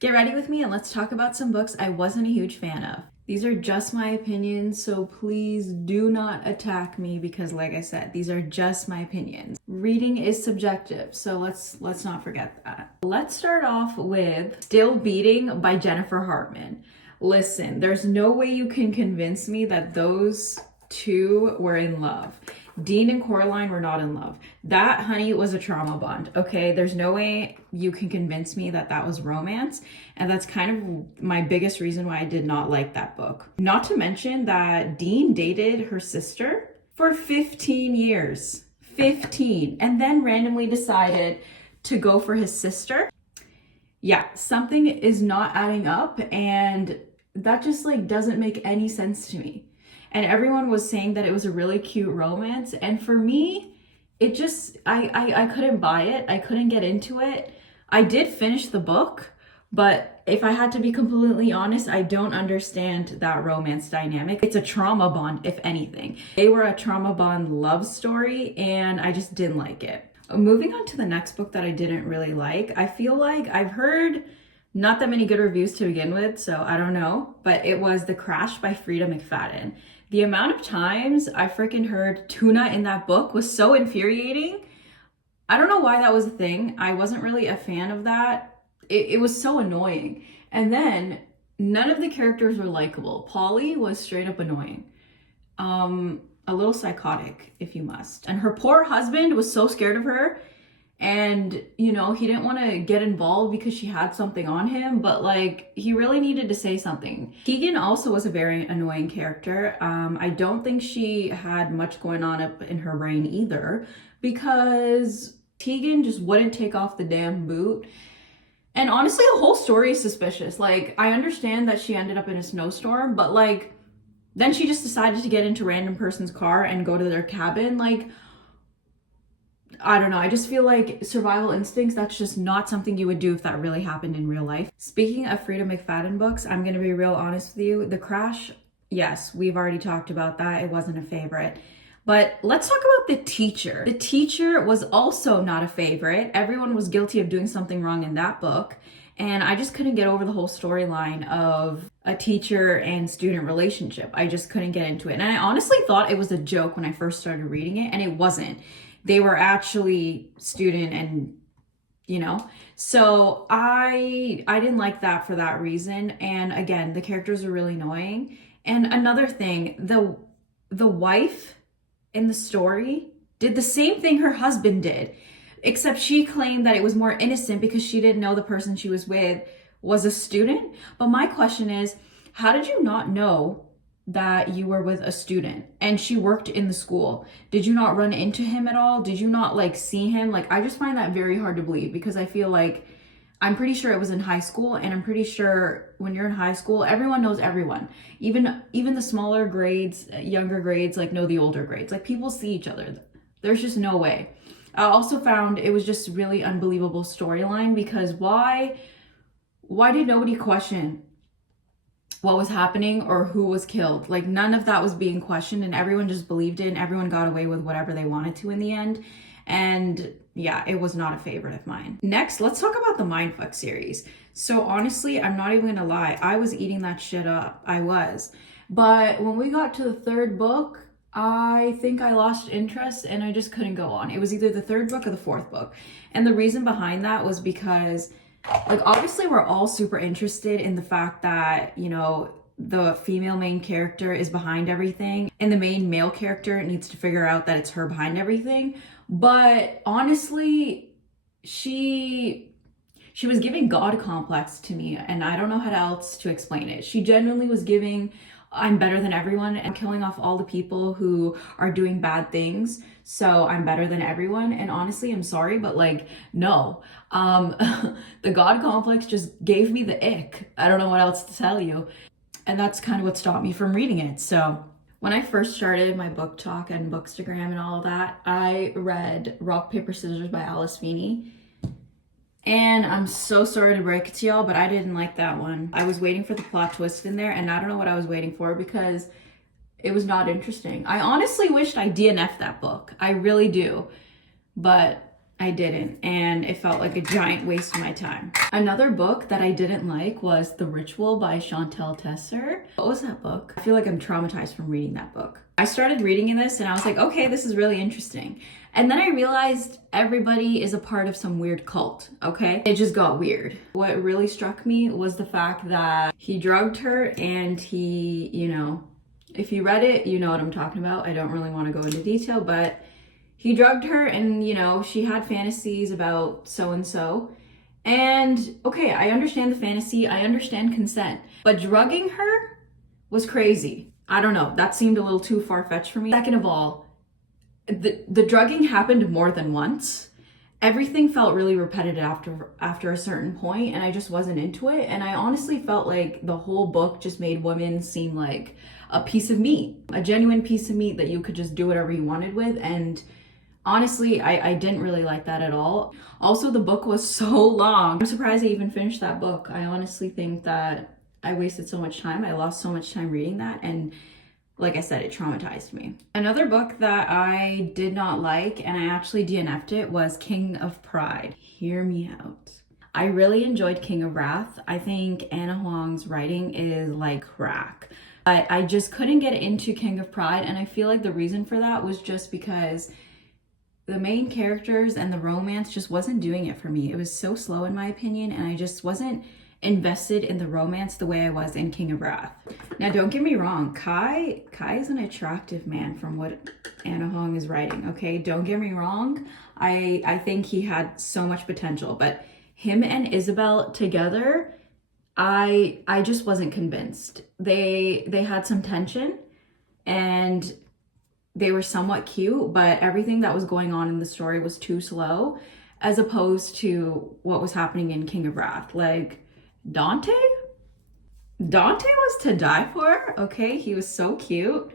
Get ready with me and let's talk about some books I wasn't a huge fan of. These are just my opinions, so please do not attack me because like I said, these are just my opinions. Reading is subjective, so let's not forget that. Let's start off with Still Beating by Jennifer Hartman. Listen, there's no way you can convince me that those two were in love. Dean and Coraline were not in love. That, honey, was a trauma bond, okay? There's no way you can convince me that that was romance. And that's kind of my biggest reason why I did not like that book. Not to mention that Dean dated her sister for 15 years. 15. And then randomly decided to go for his sister. Yeah, something is not adding up, and that just like doesn't make any sense to me. And everyone was saying that it was a really cute romance. And for me, it just, I couldn't buy it. I couldn't get into it. I did finish the book, but if I had to be completely honest, I don't understand that romance dynamic. It's a trauma bond, if anything. They were a trauma bond love story, and I just didn't like it. Moving on to the next book that I didn't really like, I feel like I've heard not that many good reviews to begin with, so I don't know, but it was The Crash by Frida McFadden. The amount of times I freaking heard tuna in that book was so infuriating. I don't know why that was a thing. I wasn't really a fan of that. It was so annoying. And then none of the characters were likable. Polly was straight up annoying. A little psychotic, if you must. And her poor husband was so scared of her. And, you know, he didn't want to get involved because she had something on him, but like, he really needed to say something. Tegan also was a very annoying character. I don't think she had much going on up in her brain either, because Tegan just wouldn't take off the damn boot. And honestly, the whole story is suspicious. Like, I understand that she ended up in a snowstorm, but like, then she just decided to get into a random person's car and go to their cabin. Like, I don't know. I just feel like survival instincts, that's just not something you would do if that really happened in real life. Speaking of Frida McFadden books, I'm going to be real honest with you. The Crash, yes, we've already talked about that. It wasn't a favorite. But let's talk about The Teacher. The Teacher was also not a favorite. Everyone was guilty of doing something wrong in that book. And I just couldn't get over the whole storyline of a teacher and student relationship. I just couldn't get into it. And I honestly thought it was a joke when I first started reading it, and it wasn't. They were actually student and, you know, so I didn't like that for that reason. And again, the characters are really annoying. And another thing, the wife in the story did the same thing her husband did, except she claimed that it was more innocent because she didn't know the person she was with was a student. But my question is, how did you not know that you were with a student and she worked in the school? Did you not run into him at all? Did you not like see him? Like, I just find that very hard to believe, because I feel like, I'm pretty sure it was in high school, and I'm pretty sure when you're in high school, everyone knows everyone. Even the smaller grades, younger grades, like know the older grades. Like, people see each other. There's just no way. I also found it was just really unbelievable storyline, because why did nobody question what was happening or who was killed? Like, none of that was being questioned, and everyone just believed it, and everyone got away with whatever they wanted to in the end. And yeah, it was not a favorite of mine. Next, let's talk about the Mindfuck series. So honestly, I'm not even gonna lie, I was eating that shit up. I was. But when we got to the third book, I think I lost interest and I just couldn't go on. It was either the third book or the fourth book. And the reason behind that was because, like, obviously we're all super interested in the fact that, you know, the female main character is behind everything and the main male character needs to figure out that it's her behind everything. But honestly, she was giving God complex to me, and I don't know how else to explain it. She genuinely was giving, I'm better than everyone, and killing off all the people who are doing bad things, so I'm better than everyone. And honestly, I'm sorry, but like, no. The God complex just gave me the ick. I don't know what else to tell you. And that's kind of what stopped me from reading it. So when I first started my book talk and Bookstagram and all of that, I read Rock, Paper, Scissors by Alice Feeney. And I'm so sorry to break it to y'all, but I didn't like that one. I was waiting for the plot twist in there, and I don't know what I was waiting for because it was not interesting. I honestly wished I DNF'd that book. I really do. But I didn't, and it felt like a giant waste of my time. Another book that I didn't like was The Ritual by Chantal Tesser. What was that book? I feel like I'm traumatized from reading that book. I started reading this and I was like, okay, this is really interesting. And then I realized everybody is a part of some weird cult, okay? It just got weird. What really struck me was the fact that he drugged her and he, you know, if you read it, you know what I'm talking about. I don't really want to go into detail, but he drugged her and, you know, she had fantasies about so-and-so. And okay, I understand the fantasy, I understand consent, but drugging her was crazy. I don't know, that seemed a little too far-fetched for me. Second of all, the drugging happened more than once. Everything felt really repetitive after a certain point, and I just wasn't into it. And I honestly felt like the whole book just made women seem like a piece of meat, a genuine piece of meat that you could just do whatever you wanted with. And honestly, I didn't really like that at all. Also, the book was so long. I'm surprised I even finished that book. I honestly think that I wasted so much time. I lost so much time reading that, and like I said, it traumatized me. Another book that I did not like, and I actually DNF'd it, was King of Pride. Hear me out. I really enjoyed King of Wrath. I think Anna Huang's writing is like crack. But I just couldn't get into King of Pride, and I feel like the reason for that was just because the main characters and the romance just wasn't doing it for me. It was so slow in my opinion, and I just wasn't invested in the romance the way I was in King of Wrath. Now, don't get me wrong, Kai is an attractive man from what Anna Huang is writing, okay? Don't get me wrong. I think he had so much potential, but him and Isabel together, I just wasn't convinced. They had some tension and they were somewhat cute, but everything that was going on in the story was too slow as opposed to what was happening in King of Wrath. Like, Dante was to die for, okay? He was so cute,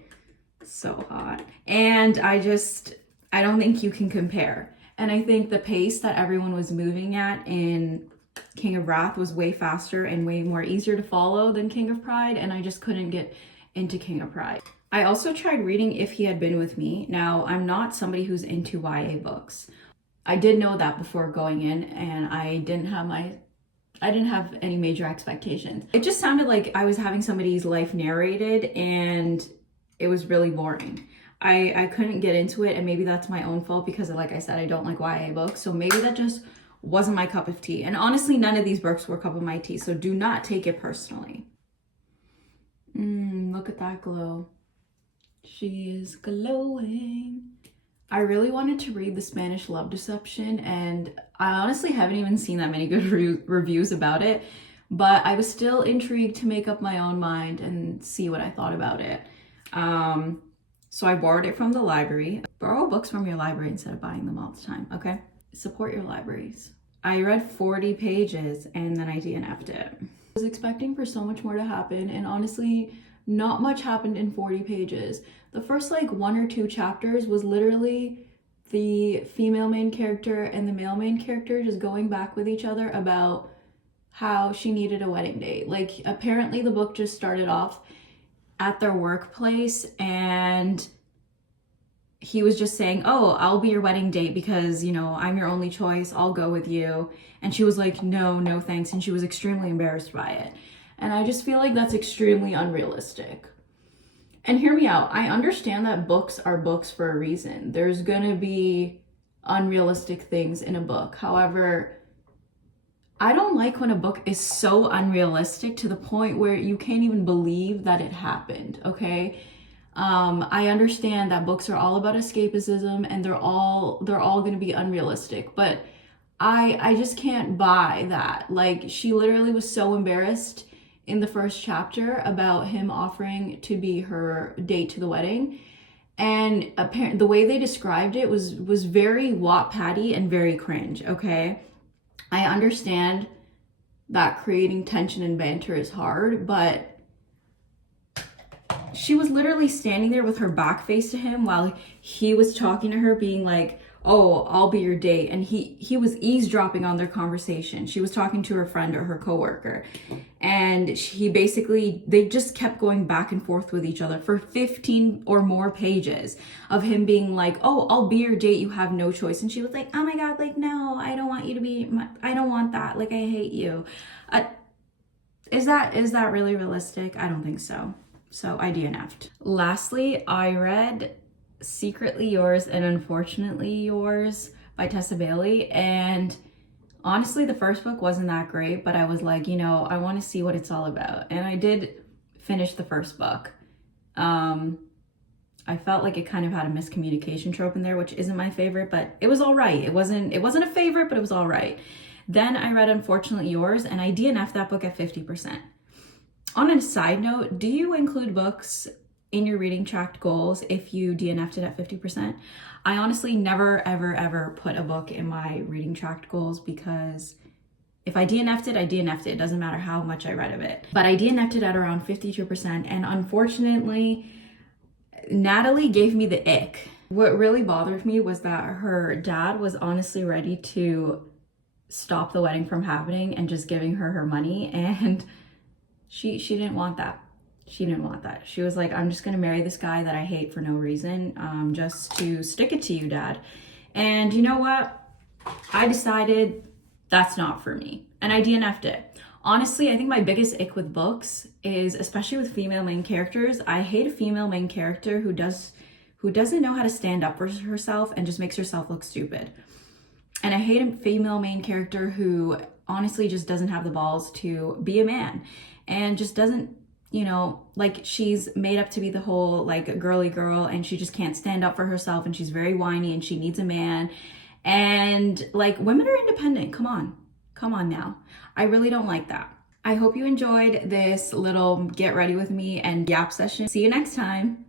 so hot. And I don't think you can compare. And I think the pace that everyone was moving at in King of Wrath was way faster and way more easier to follow than King of Pride, and I just couldn't get into King of Pride. I also tried reading If He Had Been With Me. Now, I'm not somebody who's into YA books. I did know that before going in, and I didn't have any major expectations. It just sounded like I was having somebody's life narrated, and it was really boring. I couldn't get into it, and maybe that's my own fault because, like I said, I don't like YA books, so maybe that just wasn't my cup of tea. And honestly, none of these books were a cup of my tea, so do not take it personally. Look at that glow. She is glowing. I really wanted to read The Spanish Love Deception, and I honestly haven't even seen that many good reviews about it, but I was still intrigued to make up my own mind and see what I thought about it. So I borrowed it from the library. Borrow books from your library instead of buying them all the time, okay? Support your libraries. I read 40 pages and then I DNF'd it. I was expecting for so much more to happen, and honestly, not much happened in 40 pages. The first like 1 or 2 chapters was literally the female main character and the male main character just going back with each other about how she needed a wedding date. Like, apparently the book just started off at their workplace and he was just saying, oh, I'll be your wedding date because, you know, I'm your only choice, I'll go with you. And she was like, no thanks, and she was extremely embarrassed by it. And I just feel like that's extremely unrealistic. And hear me out, I understand that books are books for a reason. There's gonna be unrealistic things in a book. However, I don't like when a book is so unrealistic to the point where you can't even believe that it happened, okay? I understand that books are all about escapism and they're all gonna be unrealistic, but I just can't buy that. Like, she literally was so embarrassed in the first chapter about him offering to be her date to the wedding, and apparently the way they described it was very Wattpad-y and very cringe, okay? I understand that creating tension and banter is hard, but she was literally standing there with her back face to him while he was talking to her, being like, oh, I'll be your date. And he was eavesdropping on their conversation. She was talking to her friend or her coworker. And they just kept going back and forth with each other for 15 or more pages of him being like, oh, I'll be your date, you have no choice. And she was like, oh my God, like, no, I don't want you to be, I don't want that. Like, I hate you. Is that really realistic? I don't think so. So I DNF'd. Lastly, I read Secretly Yours and Unfortunately Yours by Tessa Bailey. And honestly, the first book wasn't that great, but I was like, I want to see what it's all about. And I did finish the first book. I felt like it kind of had a miscommunication trope in there, which isn't my favorite, but it was all right. It wasn't a favorite, but it was all right. Then I read Unfortunately Yours, and I DNF'd that book at 50%. On a side note, do you include books in your reading tracked goals if you DNF'd it at 50%? I honestly never, ever, ever put a book in my reading tracked goals, because if I DNF'd it, I DNF'd it. It doesn't matter how much I read of it. But I DNF'd it at around 52%, and unfortunately, Natalie gave me the ick. What really bothered me was that her dad was honestly ready to stop the wedding from happening and just giving her money, and she didn't want that. She didn't want that. She was like, I'm just gonna marry this guy that I hate for no reason, just to stick it to you, Dad. And you know what? I decided that's not for me, and I DNF'd it. Honestly, I think my biggest ick with books is, especially with female main characters, I hate a female main character who doesn't know how to stand up for herself and just makes herself look stupid. And I hate a female main character who honestly just doesn't have the balls to be a man and just doesn't, like, she's made up to be the whole like girly girl, and she just can't stand up for herself, and she's very whiny and she needs a man. And like, women are independent. Come on now. I really don't like that. I hope you enjoyed this little get ready with me and yap session. See you next time.